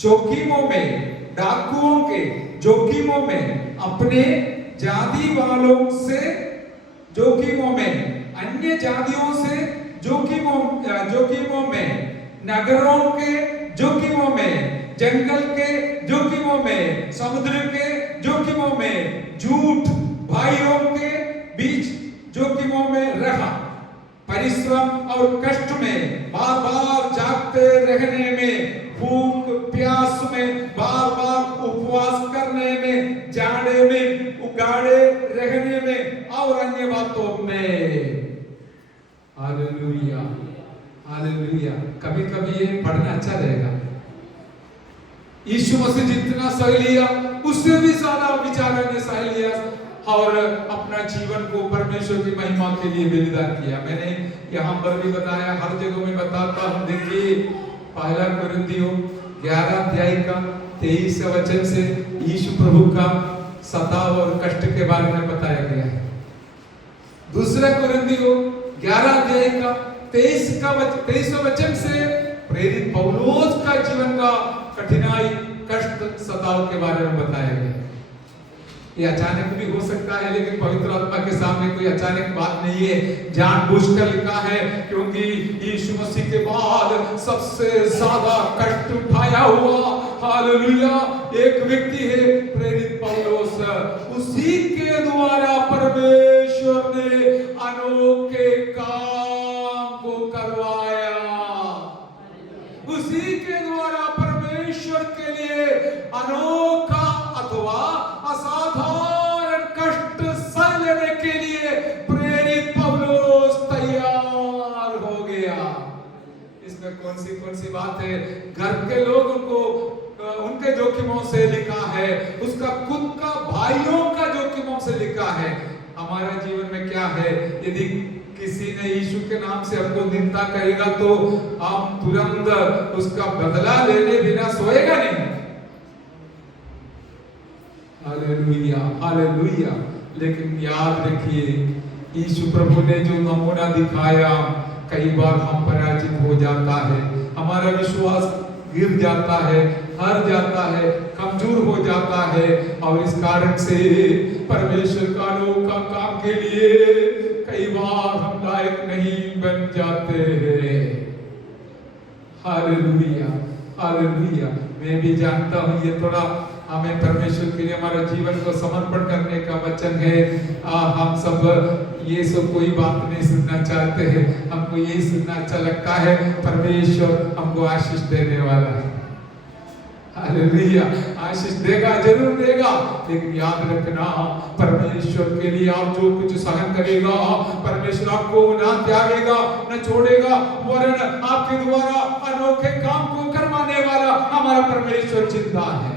जोखिमों में, डाकुओं के जोखिमों में, अपने जाति वालों से जोखिमों में, अन्य जातियों से जोखिमों में, नगरों के जोखिमों में, जंगल के जोखिमों में, समुद्र के जोखिमों में, झूठ भाइयों के बीच जोखिमों में रहा, परिश्रम और कष्ट में, बार बार जागते रहने में, भूख प्यास में, बार बार उपवास करने में, जाड़े में उगाड़े रहने में, और अन्य बातों में। Hallelujah, hallelujah. कभी कभी ये पढ़ना अच्छा रहेगा। यीशु मसीह जितना सह लिया, उससे भी ज्यादा विचारों ने सह लिया और अपना जीवन को परमेश्वर की महिमा के लिए बलिदान किया। मैंने यहाँ पर भी बताया, हर जगह में बताता हूँ। देखिए, 1 कुरिन्थियों 11 अध्याय का 23 वचन से यीशु प्रभु का सताव और कष्ट के बारे में बताया गया है। 2 कुरिन्थियों 11 अध्याय का 23 वचन से प्रेरित पौलुस का जीवन का कठिनाई, कष्ट, सताव के बारे में बताया गया। ये अचानक भी हो सकता है, लेकिन पवित्र आत्मा के सामने कोई अचानक बात नहीं है, जानबूझकर लिखा है, क्योंकि यीशु मसीह के बाद सबसे ज्यादा कष्ट उठाया हुआ, हालेलुया, एक व्यक्ति है प्रेरित पौलुस। उसी के द्वारा परमेश्वर ने अनोखे काम को करवाया, उसी के द्वारा परमेश्वर के लिए अनोखा अथवा असाधारण कष्ट सह लेने के लिए प्रेरित पौलुस तैयार हो गया। इसमें कौन सी बात है? घर के लोगों को उनके जोखिमों से लिखा है, उसका खुद का भाइयों का जोखिमों से लिखा है। हमारे जीवन में क्या है? यदि किसी ने यीशु के नाम से हमको निंदा करेगा तो हम तुरंत उसका बदला लेने बिना सोएगा नहीं। Hallelujah, hallelujah. लेकिन याद रखिए, यीशु प्रभु ने जो नमूना दिखाया, कई बार हम पराजित हो जाता है, हमारा विश्वास गिर जाता है, हार जाता है, कमजोर हो जाता है, और इस कारण से परमेश्वर का अनोखा काम के लिए कई बार हम लायक नहीं बन जाते हैं। Hallelujah, hallelujah. मैं भी जानता हूँ ये थोड़ा हमें परमेश्वर के लिए हमारा जीवन को समर्पण करने का वचन है। हम सब ये सब कोई बात नहीं सुनना चाहते हैं, हमको यही सुनना अच्छा लगता है, परमेश्वर हमको आशीष देने वाला है। हालेलुया, आशीष देगा, जरूर देगा, लेकिन याद रखना, परमेश्वर के लिए आप जो कुछ सहन करेगा, परमेश्वर आपको ना त्यागेगा, न छोड़ेगा, वरन आपके द्वारा अनोखे काम को करवाने वाला हमारा परमेश्वर जिंदा है।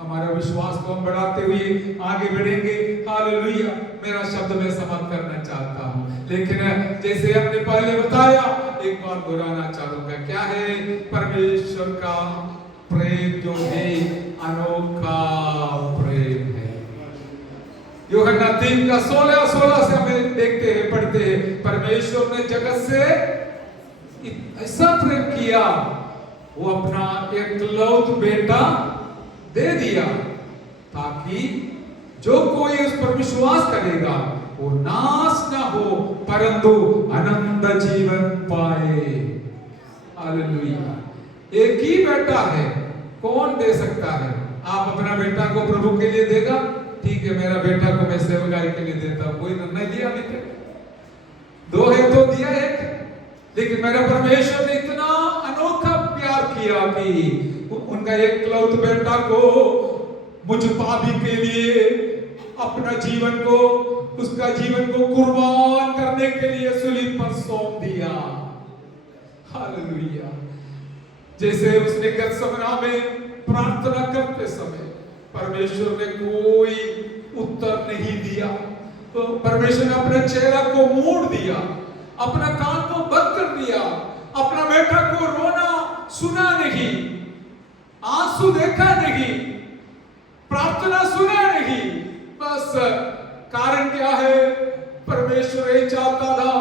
हमारा विश्वास को हम बढ़ाते हुए आगे बढ़ेंगे। हालेलुया। मेरा शब्द मैं समाप्त करना चाहता हूँ, लेकिन जैसे हमने पहले बताया, एक बार दोहराना चाहूंगा। क्या है? परमेश्वर का प्रेम जो है अनोखा प्रेम है। यूहन्ना 3 का 16 से हमें देखते हैं, पढ़ते हैं, परमेश्वर ने जगत से ऐसा प्रेम किया, वो अपना एकलौत बेटा दे दिया, ताकि जो कोई उस पर विश्वास करेगा वो नाश ना हो, परंतु अनंत जीवन पाए। हालेलुया। एक ही बेटा है, कौन दे सकता है? आप अपना बेटा को प्रभु के लिए देगा? ठीक है, मेरा बेटा को मैं सेवकाई के लिए देता हूं, कोई निर्णय लिया बेटे, 2 है तो दिया एक, लेकिन मेरा परमेश्वर ने इतना अनोखा प्यार किया कि उनका एकलौत बेटा को मुझ पापी के लिए अपना जीवन को, उसका जीवन को कुर्बान करने के लिए सूली पर सौंप दिया। हालेलुया। जैसे उसने गतसमना में प्रार्थना करते समय परमेश्वर ने कोई उत्तर नहीं दिया, तो परमेश्वर ने अपने चेहरा को मोड़ दिया, अपना कान को बंद कर दिया, अपना बेटा को रोना सुना नहीं, आंसू देखा नहीं, प्रार्थना सुना नहीं। बस कारण क्या है? परमेश्वर ये चाहता था,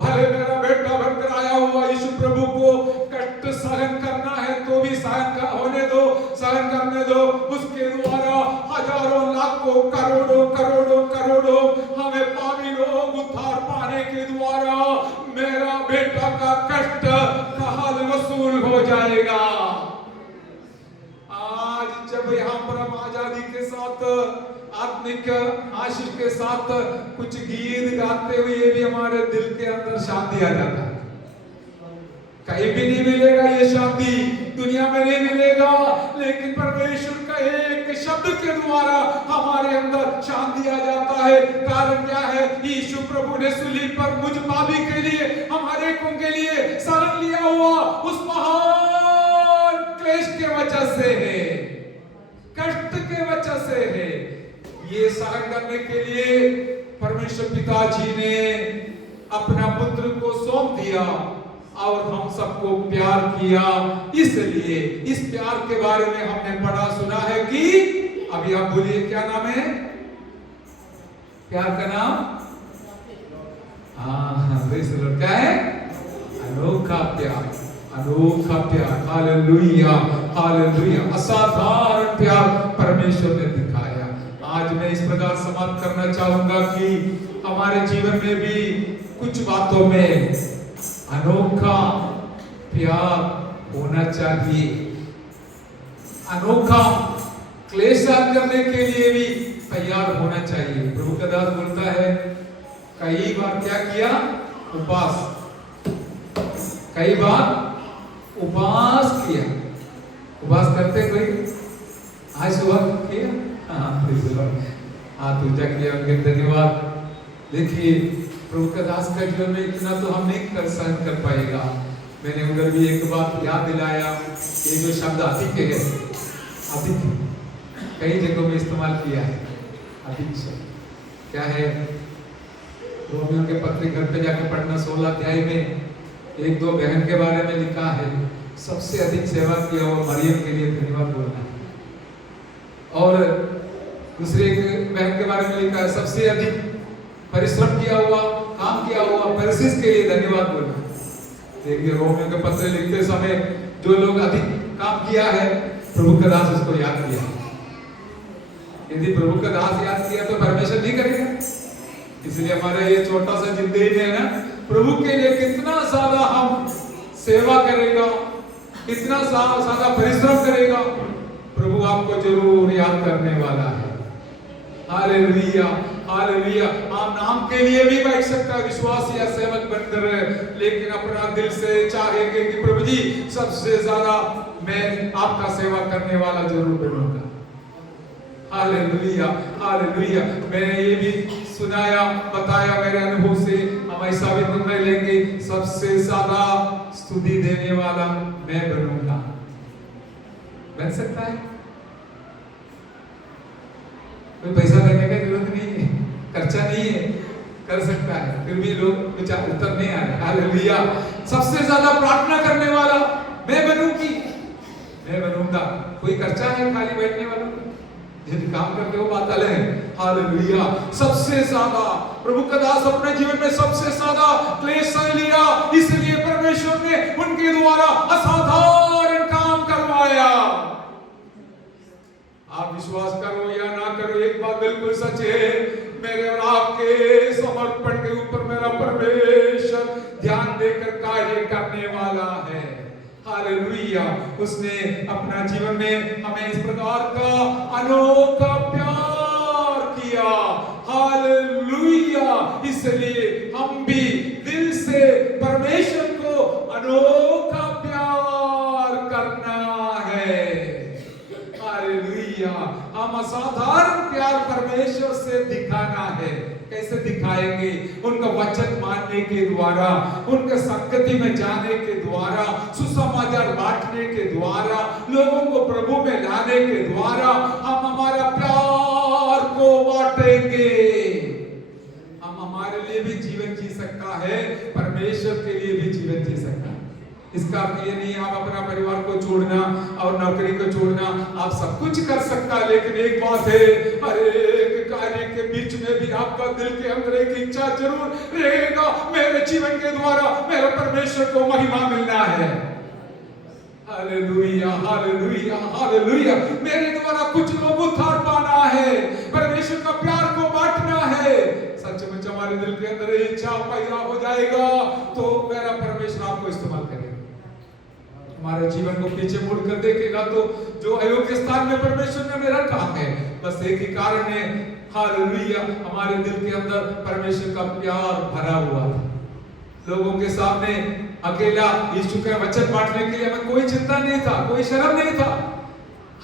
भले मेरा बेटा बनकर आया हुआ यीशु प्रभु को कष्ट सहन करना है तो भी सहन होने दो, सहन करने दो। उसके द्वारा हजारों लाखों करोड़ों करोड़ों करोड़ों हमें पापी लोग उद्धार पाने के द्वारा मेरा बेटा का कष्ट का हल वसूल हो जाएगा। आज जब यहाँ पर हम आजादी के साथ, आत्मिक आशीष के साथ कुछ गीत गाते हुए भी हमारे दिल के अंदर शांति आ जाता है। कहीं भी नहीं मिलेगा ये शांति, दुनिया में नहीं मिलेगा, लेकिन परमेश्वर का एक शब्द के द्वारा हमारे अंदर शांति आ जाता है। कारण क्या है? यीशु प्रभु ने सूली पर मुझ पापी के लिए, हमारे को के लिए सहन लिया हुआ उस महान क्लेश के वजह से है, कष्ट के वजह से है। ये सहन करने के लिए परमेश्वर पिताजी ने अपना पुत्र को सौंप दिया और हम सबको प्यार किया। इसलिए इस प्यार के बारे में हमने पढ़ा सुना है कि, अभी आप बोलिए क्या नाम है प्यार का नाम? हाँ, क्या है? अनोखा प्यार, अनोखा प्यार। Hallelujah, hallelujah. असाधारण प्यार परमेश्वर ने दिखाया। आज मैं इस प्रकार समाप्त करना चाहूंगा कि हमारे जीवन में भी कुछ बातों में अनोखा प्यार होना चाहिए। अनोखा क्लेश सहन करने के लिए भी तैयार होना चाहिए। प्रभु का दास बोलता है कई बार क्या किया? उपवास। कई बार उपवास किया। उपवास करते कोई? आज सुबह किया? हाँ दूजा किया, उनके धन्यवाद। देखिए प्रभु का दास का जीवन में इतना तो हम नहीं कर सहन कर पाएगा। मैंने उधर भी एक बात याद दिलाया, ये जो शब्द अधिक है, अधिक कई जगहों में इस्तेमाल किया है। अधिक शब्द क्या है? रोमियो के पत्र घर पे जाकर पढ़ना 16 अध्याय में एक दो बहन के बारे में लिखा है, सबसे अधिक सेवा किया हुआ मरियम के लिए धन्यवाद बोलना है। और दूसरे बहन के बारे में लिखा है सबसे अधिक परिश्रम किया हुआ, काम किया हुआ परसिस के लिए धन्यवाद बोलना। देखिए रोमियो के पत्र लिखते समय जो लोग अधिक काम किया है, प्रभु का दास उसको याद किया। यदि प्रभु का दास याद किया तो परमेश्वर नहीं करेगा। इसलिए हमारा ये छोटा सा जिंदगी में है ना, प्रभु के लिए कितना ज्यादा हम सेवा करेगा, कितना ज्यादा परिश्रम करेगा, प्रभु आपको जरूर याद करने वाला है। Hallelujah, hallelujah. आप नाम के लिए भी बैठ सकता है विश्वास या सेवक बनकर, लेकिन अपना दिल से चाहेंगे कि प्रभु जी सबसे ज्यादा मैं आपका सेवा करने वाला जरूर बनूंगा। Hallelujah, hallelujah. मैंने ये भी सुनाया, बताया मेरे अनुभव से, हम ऐसा भी निर्णय लेंगे सबसे ज्यादा स्तुति देने वाला मैं बनूंगा। बन सकता है? कोई पैसा देने की जरूरत नहीं है, खर्चा नहीं है, कर सकता है। फिर भी लोग विचार उत्तर नहीं आ रहे। हालेलुया। सबसे ज्यादा प्रार्थना करने वाला मैं बनूंगी, मैं बनूंगा। कोई खर्चा है खाली बैठने वाला? यदि काम करते हो बात अलग है। हालेलुया। सबसे ज्यादा प्रभु का दास अपने जीवन में सबसे ज्यादा क्लेश सह लिया, इसलिए परमेश्वर ने उनके द्वारा असाधारण काम करवाया। आप विश्वास करो या ना करो, एक बात बिल्कुल सच है, मेरे और आपके समर्पण के ऊपर मेरा परमेश्वर ध्यान देकर कार्य करने वाला है। हालेलुया। उसने अपना जीवन में हमें इस प्रकार का अनोखा प्यार किया। हालेलुया। इसलिए हम भी दिल से परमेश्वर को अनोखा प्यार करना है। हालेलुया। हम असाधारण प्यार परमेश्वर से दिखाना है। कैसे दिखाएंगे? उनका वचन मानने के द्वारा, उनके संगति में जाने के द्वारा, सुसमाचार बांटने के द्वारा, लोगों को प्रभु में लाने के द्वारा हम हमारा प्यार को बांटेंगे। हम हमारे लिए भी जीवन जी सकता है, परमेश्वर के लिए भी जीवन जी सकता है। इसका अर्थ ये नहीं आप अपना परिवार को छोड़ना और नौकरी को छोड़ना, आप सब कुछ कर सकता है, लेकिन एक बात है, हर एक कार्य के बीच में भी आपका दिल के अंदर एक इच्छा जरूर रहेगा, मेरे जीवन के द्वारा मेरे परमेश्वर को महिमा मिलना है। Hallelujah, hallelujah, hallelujah. मेरे द्वारा कुछ लोग उद्धार पाना है, परमेश्वर का प्यार को बांटना है। सचमुच हमारे दिल के अंदर इच्छा पैदा हो जाएगा तो मेरा परमेश्वर आपको इस्तेमाल करेगा। हमारे जीवन को पीछे मुड़कर देखेगा तो जो अयोग्य स्थान में परमेश्वर ने हमें रखा है, बस एक ही कारण है, हालेलुया, हमारे दिल के अंदर परमेश्वर का प्यार भरा हुआ है। लोगों के सामने अकेला यीशु का वचन बांटने के लिए हमें कोई चिंता नहीं था, कोई शर्म नहीं था।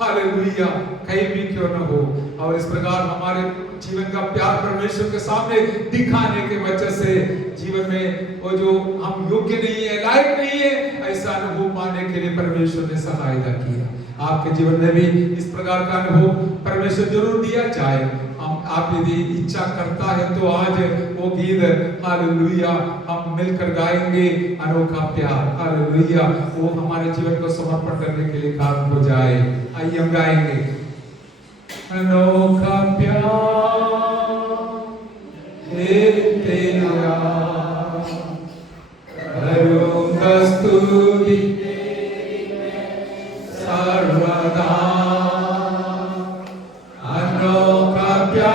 हालेलुया। कहीं भी क्यों न हो, और इस प्रकार हमारे जीवन का प्यार परमेश्वर के सामने दिखाने के वजह से जीवन में वो जो हम योग्य नहीं है, लायक नहीं है, ऐसा अनुभव पाने के लिए परमेश्वर ने सहायता किया। आपके जीवन में भी इस प्रकार का अनुभव परमेश्वर जरूर दिया जाए। आप यदि इच्छा करता है तो आज वो गीत हालेलुया हम मिलकर गाएंगे, अनोखा प्यार। हालेलुया। वो हमारे जीवन को समर्पण करने के लिए कारण हो जाए। आइए हम गाएंगे, अनोखा प्यार है तेरा, करूंगा स्तुति सर्वदा। अनोखा प्यार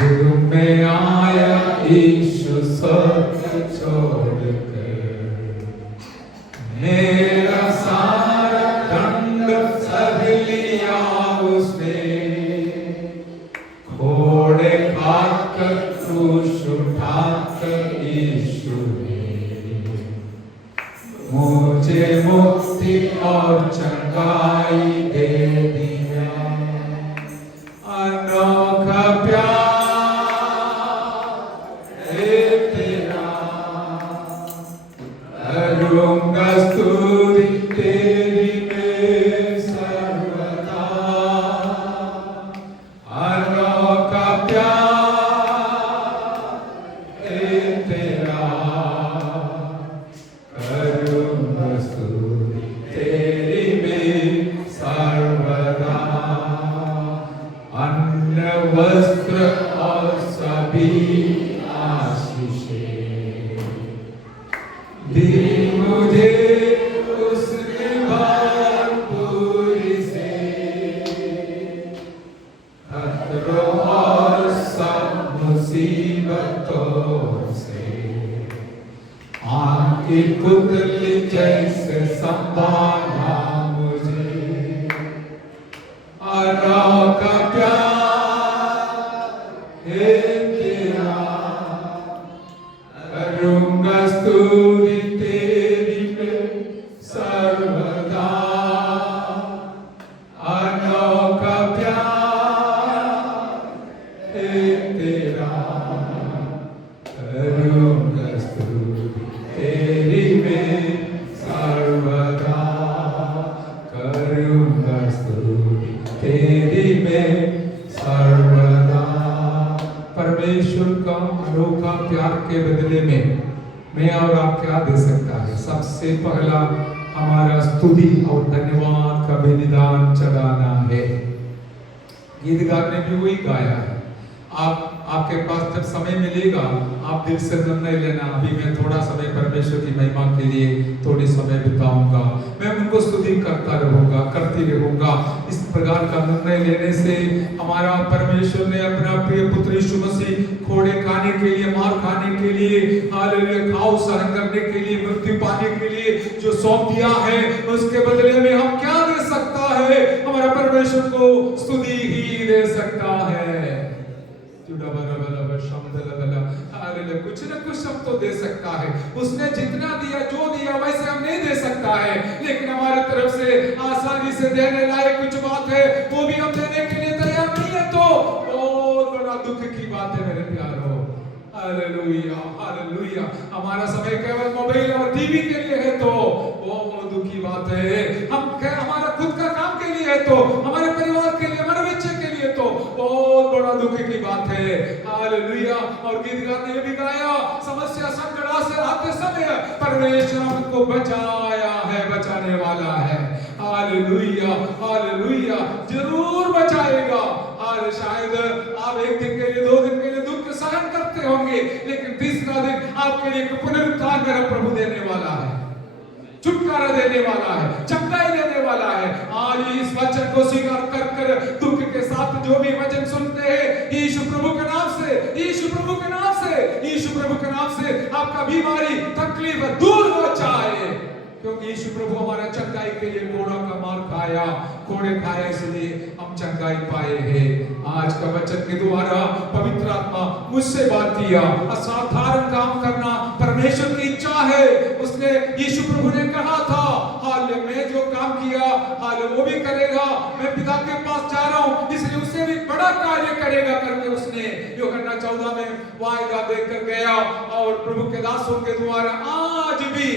जुल्म में आया यीशु सब छोड़कर, मेरा सारा दंड सह लिया उसने, घोड़े खाकर क्रूस उठाकर यीशु ने मुझे मुक्ति और चंगाई दे दिया। अनोखा प्यार है तेरा, करूंगा स्तुति तेरी मैं सर्वदा। अनोखा प्यार है तेरा, करूंगा स्तुति तेरी मैं सर्वदा। अन्न वस्त्र और सभी आशीषें दी मुझे उसने भरपूर से, खतरों और सब मुसीबतों से आँख की पुतली जैसे संभाला मुझे। अनोखा प्यार है तेरा, करूंगा स्तुति तेरी मैं सर्वदा। अनोखा प्यार है तेरा, करूंगा स्तुति तेरी मैं सर्वदा। करूंगा स्तुति तेरी मैं सर्वदा। परमेश्वर का अनोखा प्यार के बदले में मैं और आप क्या दे सकता है? सबसे पहला हमारा स्तुति और धन्यवाद का बलिदान चढ़ाना है। गीतकार ने भी वही गाया है। आपके पास जब समय मिलेगा आप दिल से निर्णय लेना, अभी मैं थोड़ा समय परमेश्वर की महिमा के लिए थोड़ी समय बिताऊंगा, मैं उनको स्तुति करता रहूंगा, करती रहूंगा। इस प्रकार का निर्णय लेने से हमारा परमेश्वर ने अपना प्रिय पुत्र यीशु मसीह घोड़े खाने के लिए, मार खाने के लिए, हालेलुया, घाव सहन करने के लिए, मृत्यु पाने के लिए जो सौंप दिया है, उसके बदले में हम क्या दे सकता है? हमारा परमेश्वर को स्तुति ही दे सकता है। कुछ न कुछ सब तो दे सकता है। उसने जितना दिया, जो दिया वैसे हम नहीं दे सकता है, लेकिन हमारी तरफ से आसानी से देने लायक कुछ बात है, वो भी हम देने के लिए तैयार नहीं है, तो बहुत बड़ा दुख की बात है मेरे प्यारो। Hallelujah, hallelujah. हमारा समय केवल मोबाइल और टीवी के लिए है तो वो दुख की बात है। हमारा खुद का काम के लिए है तो, हमारे परिवार के लिए, हमारे बच्चे के लिए तो बहुत बड़ा दुख की बात है। हालेलुया। और गीतकार ने भी गाया, समस्या संकट से आते समय परमेश्वर हमको बचाया है, बचाने वाला है। Hallelujah, hallelujah. जरूर बचाएगा। और शायद आप एक दिन के लिए, 2 दिन के लिए दुख सहन करते होंगे, लेकिन तीसरा दिन आपके लिए पुनरुत्थान मेरा प्रभु देने वाला है, छुटकारा देने वाला है, चंगाई देने वाला है। आज इस वचन को स्वीकार कर दुख के साथ जो भी वचन सुनते हैं, यीशु प्रभु के नाम से, यीशु प्रभु के नाम से, यीशु प्रभु के नाम से आपका बीमारी, तकलीफ दूर हो जाए, क्योंकि यीशु प्रभु हमारा चंगाई के लिए घोड़ा का मार खाया, घोड़े खाया, इसलिए हम चंगाई पाए हैं। आज का वचन के द्वारा पवित्र आत्मा मुझसे बात किया। असाधारण काम करना परमेश्वर की इच्छा है। उसने, यीशु प्रभु ने कहा था, हाल मैं जो काम किया हाल वो भी करेगा, मैं पिता के पास जा रहा हूँ, इसलिए उससे भी बड़ा कार्य करेगा करके उसने यूहन्ना 14 में वायदा देकर गया। और प्रभु के दासों के द्वारा आज भी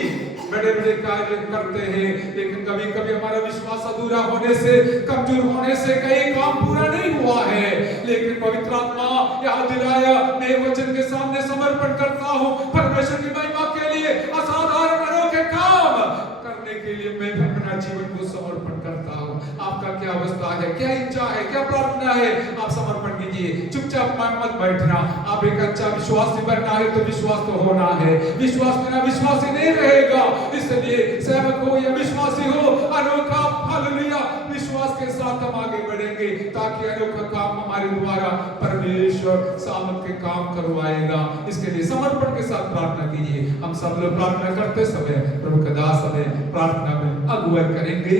बड़े बड़े कार्य करते हैं, लेकिन कभी कभी हमारा विश्वास अधूरा होने से, कमजोर होने से कई काम पूरा नहीं हुआ है। लेकिन पवित्र आत्मा याद दिलाया, मैं वचन के सामने समर्पण करता हूँ, परमेश्वर की महिमा के लिए असाधारण अनोखे काम करने के लिए मैं अपना जीवन को समर्पण करता हूँ। आपका क्या अवस्था है, क्या इच्छा है, क्या प्रार्थना है, आप समर्पण कीजिए। चुपचाप मत बैठना। आप एक अच्छा विश्वासी बनना है तो विश्वास तो होना है, विश्वास बिना विश्वासी नहीं रहेगा। इसलिए सेवक हो या विश्वासी हो, अनोखा हालेलुया विश्वास के साथ हम आगे बढ़ेंगे, ताकि अनोखा काम हमारे द्वारा परमेश्वर सामर्थ्य काम करवाएगा। इसके लिए समर्पण के साथ प्रार्थना कीजिए। हम सब लोग प्रार्थना करते समय प्रभु का दास हमें प्रार्थना में अगुवाई करेंगे।